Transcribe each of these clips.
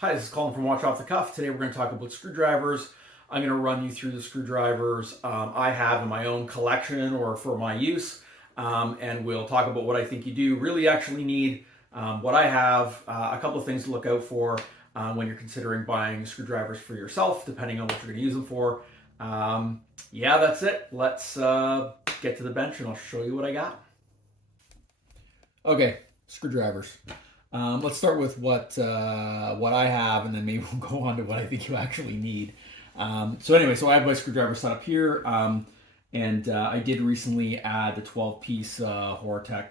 Hi, this is Colin from Watch Off the Cuff. Today we're going to talk about screwdrivers. I'm going to run you through the screwdrivers I have in my own collection or for my use, and we'll talk about what I think you do really actually need, what I have, a couple of things to look out for when you're considering buying screwdrivers for yourself, depending on what you're going to use them for. Yeah, that's it. Let's get to the bench and I'll show you what I got. Okay, screwdrivers. Let's start with what I have, and then maybe we'll go on to what I think you actually need. So I have my screwdriver set up here, and I did recently add the 12-piece Horotec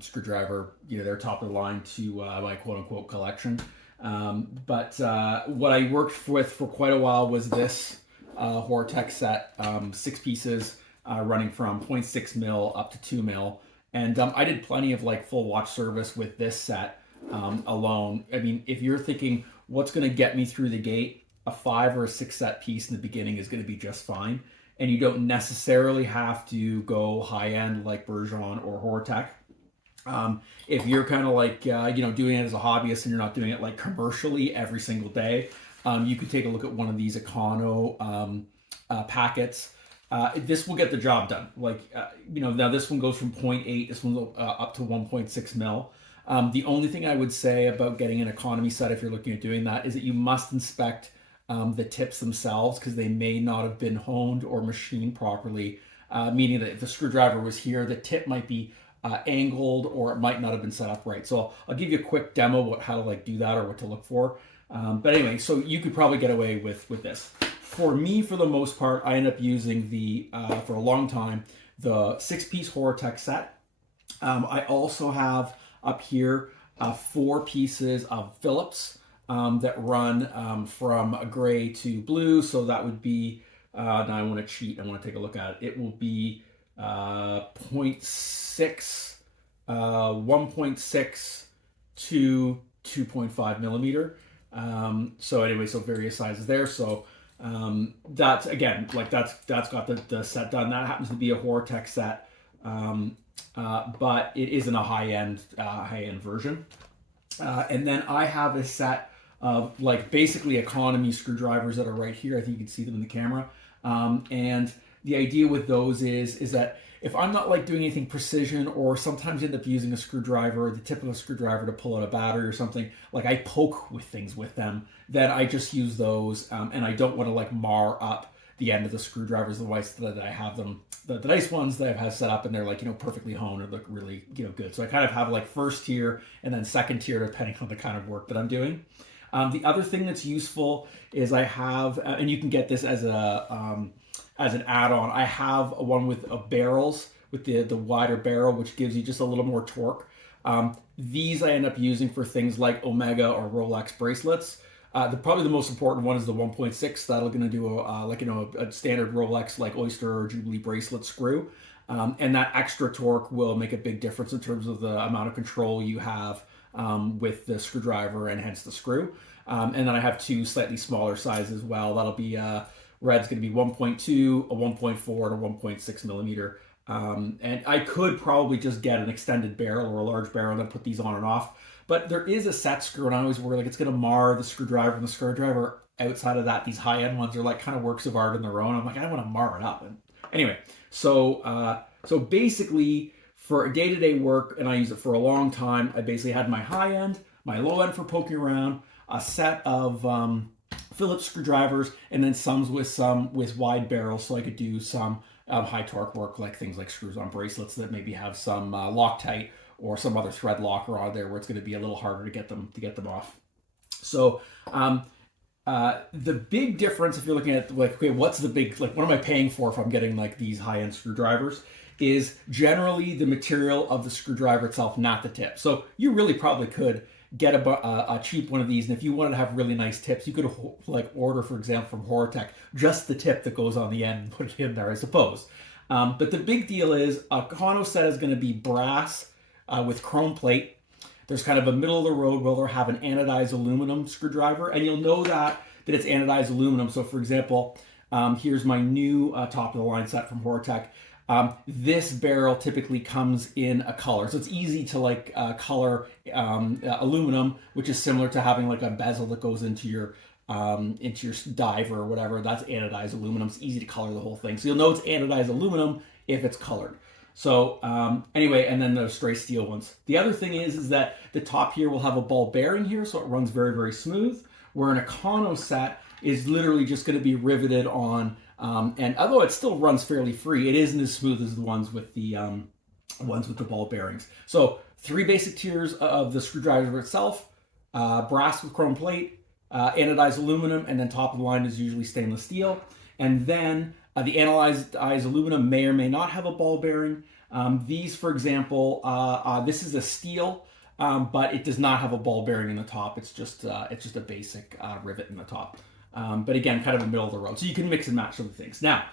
screwdriver. They're top of the line to my quote-unquote collection. But what I worked with for quite a while was this Horotec set, 6 pieces, running from 0.6 mil up to 2 mil. And I did plenty of full watch service with this set alone. I mean, if you're thinking what's going to get me through the gate, a 5 or a 6 set piece in the beginning is going to be just fine. And you don't necessarily have to go high end like Bergeron or Horotec. If you're kind of doing it as a hobbyist and you're not doing it commercially every single day, you could take a look at one of these Econo packets. This will get the job done. Now this one goes from 0.8, this one's up to 1.6 mil. The only thing I would say about getting an economy set, if you're looking at doing that, is that you must inspect the tips themselves, because they may not have been honed or machined properly, meaning that if the screwdriver was here, the tip might be angled, or it might not have been set up right. So I'll give you a quick demo about how to do that or what to look for. But anyway, so you could probably get away with this. For me, for the most part, I end up using for a long time, the 6-piece Horotec set. I also have up here 4 pieces of Phillips that run from a gray to blue. So that would be, now I want to cheat, I want to take a look at it. It will be 0.6, 1.6 to 2.5 millimeter. So various sizes there. So that's again, that's got the set done. That happens to be a Horotec set, but it isn't a high-end version. And then I have a set of basically economy screwdrivers that are right here. I think you can see them in the camera. And the idea with those is that if I'm not doing anything precision, or sometimes end up using a screwdriver, the tip of a screwdriver to pull out a battery or something, I poke with things with them, then I just use those, and I don't want to mar up the end of the screwdrivers. Otherwise, that I have them, the nice ones that I've had set up, and they're perfectly honed and look really good. So I kind of have first tier and then second tier depending on the kind of work that I'm doing. The other thing that's useful is I have, and you can get this as an add-on, I have one with barrels, with the wider barrel, which gives you just a little more torque. These I end up using for things like Omega or Rolex bracelets. Probably the most important one is the 1.6. That'll going to do a standard Rolex Oyster or Jubilee bracelet screw. And that extra torque will make a big difference in terms of the amount of control you have with the screwdriver, and hence the screw. And then I have 2 slightly smaller sizes as well. That'll be red's going to be 1.2, a 1.4, and a 1.6 millimeter. And I could probably just get an extended barrel or a large barrel and then put these on and off. But there is a set screw, and I always worry it's going to mar the screwdriver. And the screwdriver outside of that, these high-end ones are kind of works of art in their own. I'm I don't want to mar it up. And anyway, so basically for day-to-day work, and I use it for a long time, I basically had my high end, my low end for poking around, a set of Phillips screwdrivers, and then some with wide barrels, so I could do some high torque work, things like screws on bracelets that maybe have some Loctite or some other thread locker on there, where it's going to be a little harder to get them off. So the big difference, if you're looking at what's the big, what am I paying for if I'm getting these high-end screwdrivers, is generally the material of the screwdriver itself, not the tip. So you really probably could get a cheap one of these, and if you wanted to have really nice tips, you could order, for example, from Horotec, just the tip that goes on the end and put it in there, I suppose. But the big deal is a Econo set is going to be brass with chrome plate. There's kind of a middle of the road where they'll have an anodized aluminum screwdriver, and you'll know that it's anodized aluminum. So for example, here's my new top of the line set from Horotec. This barrel typically comes in a color, so it's easy to like color aluminum, which is similar to having like a bezel that goes into your diver or whatever. That's anodized aluminum. It's easy to color the whole thing, so you'll know it's anodized aluminum if it's colored. So anyway, and then the straight steel ones. The other thing is that the top here will have a ball bearing here, so it runs very, very smooth. Where an Econo set is literally just going to be riveted on, and although it still runs fairly free, it isn't as smooth as the ones with the ball bearings. So 3 basic tiers of the screwdriver itself: brass with chrome plate, anodized aluminum, and then top of the line is usually stainless steel. And then the anodized aluminum may or may not have a ball bearing. These, for example, this is a steel, but it does not have a ball bearing in the top. It's just a basic rivet in the top. But again, kind of in the middle of the road. So you can mix and match some things. Now,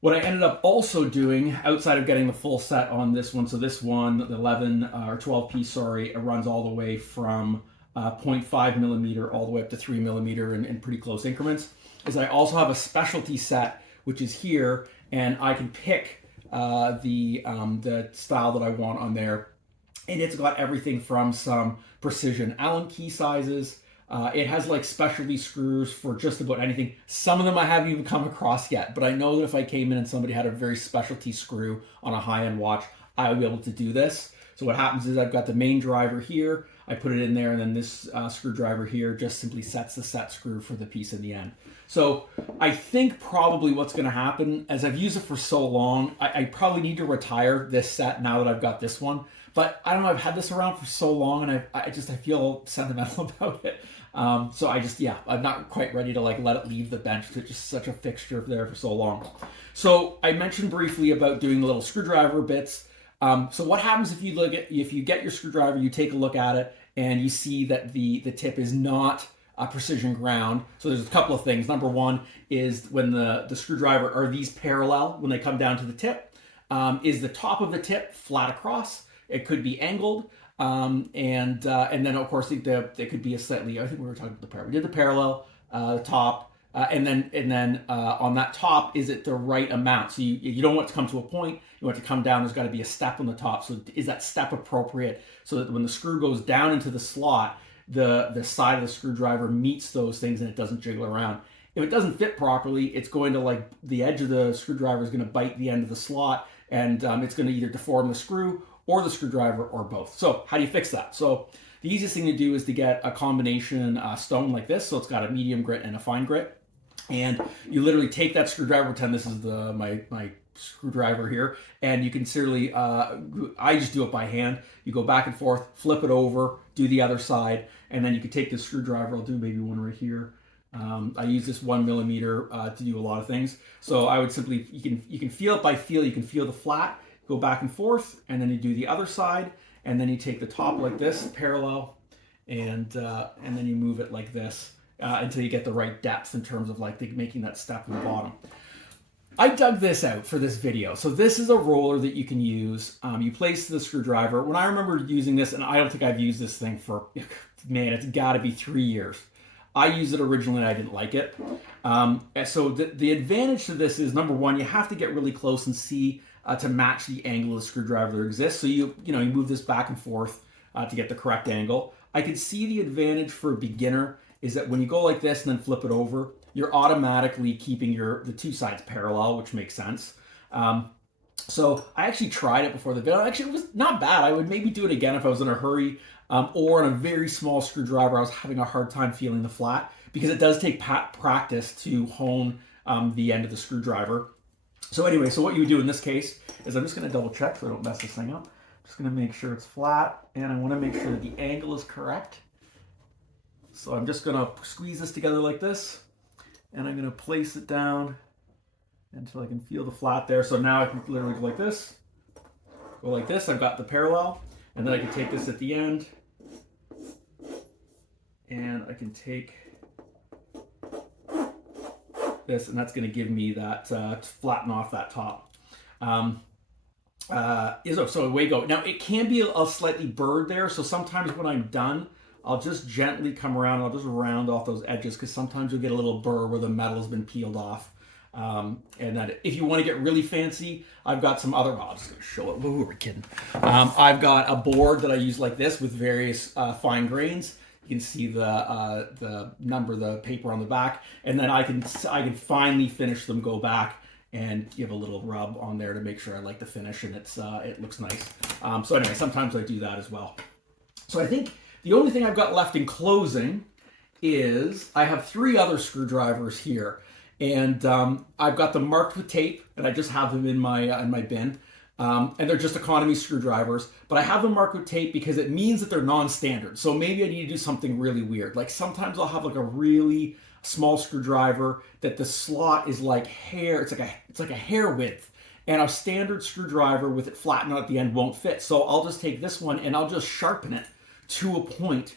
what I ended up also doing, outside of getting the full set on this one, so this one, the 11 or 12 piece, sorry, it runs all the way from 0.5 millimeter all the way up to 3 millimeter in pretty close increments, is I also have a specialty set, which is here, and I can pick the style that I want on there. And it's got everything from some precision Allen key sizes. It has like specialty screws for just about anything. Some of them I haven't even come across yet, but I know that if I came in and somebody had a very specialty screw on a high-end watch, I would be able to do this. So what happens is I've got the main driver here, I put it in there, and then this screwdriver here just simply sets the set screw for the piece in the end. So I think probably what's going to happen, as I've used it for so long, I probably need to retire this set now that I've got this one. But I don't know, I've had this around for so long, and I feel sentimental about it. So I'm not quite ready to like let it leave the bench. It's just such a fixture there for so long. So I mentioned briefly about doing the little screwdriver bits. So what happens if you get your screwdriver, you take a look at it, and you see that the tip is not a precision ground? So there's a couple of things. Number one is when the screwdriver, are these parallel when they come down to the tip? Is the top of the tip flat across? It could be angled, and then of course they could be a slightly. I think we were talking about the parallel. We did the parallel, the top, and then on that top, is it the right amount? So you don't want it to come to a point. You want it to come down. There's got to be a step on the top. So is that step appropriate so that when the screw goes down into the slot, the side of the screwdriver meets those things and it doesn't jiggle around? If it doesn't fit properly, it's going to like the edge of the screwdriver is going to bite the end of the slot, and it's going to either deform the screw or the screwdriver or both. So how do you fix that? So the easiest thing to do is to get a combination stone like this. So it's got a medium grit and a fine grit. And you literally take that screwdriver, pretend this is my screwdriver here, and you can seriously, I just do it by hand. You go back and forth, flip it over, do the other side, and then you can take this screwdriver. I'll do maybe one right here. I use this 1 millimeter to do a lot of things. So I would simply, you can feel it by feel. You can feel the flat. Go back and forth, and then you do the other side, and then you take the top like this, parallel, and then you move it like this until you get the right depth in terms of like making that step in the bottom. I dug this out for this video. So this is a roller that you can use. You place the screwdriver. When I remember using this, and I don't think I've used this thing for, man, it's got to be 3 years. I used it originally and I didn't like it. So the advantage to this is, number one, you have to get really close and see to match the angle of the screwdriver that exists. So you move this back and forth to get the correct angle. I could see the advantage for a beginner is that when you go like this and then flip it over, you're automatically keeping the two sides parallel, which makes sense. So I actually tried it before the video. Actually, it was not bad. I would maybe do it again if I was in a hurry, or on a very small screwdriver. I was having a hard time feeling the flat because it does take practice to hone the end of the screwdriver. So anyway, so what you would do in this case is, I'm just going to double check so I don't mess this thing up. Just going to make sure it's flat, and I want to make sure that the angle is correct. So I'm just going to squeeze this together like this, and I'm going to place it down until I can feel the flat there. So now I can literally go like this, go like this. I've got the parallel, and then I can take this at the end, and I can take this, and that's going to give me that flatten off that top. So away you go. Now it can be a slightly burred there, so sometimes when I'm done, I'll just gently come around and I'll just round off those edges, because sometimes you'll get a little burr where the metal has been peeled off. And then if you want to get really fancy, I've got some other, I'll just show it. Who are we kidding? I've got a board that I use like this with various fine grains. You can see the number, the paper on the back, and then I can finally finish them, go back, and give a little rub on there to make sure I like the finish, and it looks nice. So anyway, sometimes I do that as well. So I think the only thing I've got left in closing is I have 3 other screwdrivers here, and I've got them marked with tape, and I just have them in my bin. And they're just economy screwdrivers, but I have them marked with tape because it means that they're non-standard. So maybe I need to do something really weird. Like sometimes I'll have like a really small screwdriver that the slot is like hair. It's like a hair width, and a standard screwdriver with it flattened out at the end won't fit. So I'll just take this one and I'll just sharpen it to a point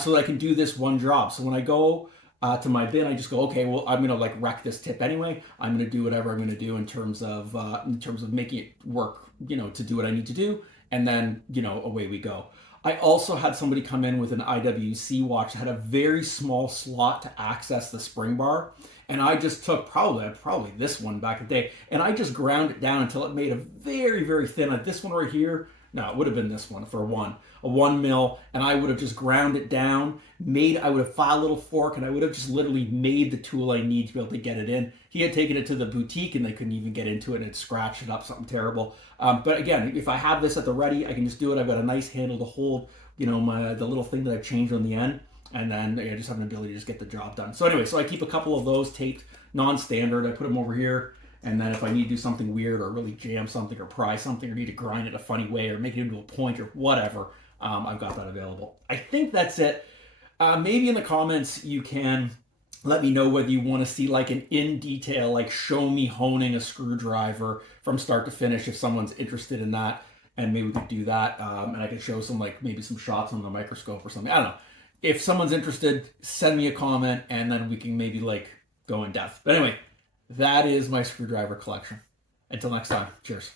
so that I can do this one job. So when I go to my bin, I just go, okay, well, I'm gonna like wreck this tip anyway. I'm gonna do whatever I'm gonna do in terms of making it work, to do what I need to do, and then away we go. I also had somebody come in with an IWC watch that had a very small slot to access the spring bar, and I just took probably this one back in the day, and I just ground it down until it made a very, very thin. Like this one right here, no, it would have been this one for a 1 mil, and I would have just ground it down, I would have filed a little fork, and I would have just literally made the tool I need to be able to get it in. He had taken it to the boutique, and they couldn't even get into it, and it scratched it up, something terrible. But again, if I have this at the ready, I can just do it. I've got a nice handle to hold, the little thing that I've changed on the end, and then I just have an ability to just get the job done. So anyway, so I keep a couple of those taped, non-standard. I put them over here. And then if I need to do something weird or really jam something or pry something or need to grind it a funny way or make it into a point or whatever, I've got that available. I think that's it. Maybe in the comments you can let me know whether you want to see like an in detail, like show me honing a screwdriver from start to finish if someone's interested in that. And maybe we could do that. And I could show maybe some shots on the microscope or something. I don't know. If someone's interested, send me a comment and then we can maybe like go in depth. But anyway, that is my screwdriver collection. Until next time, cheers.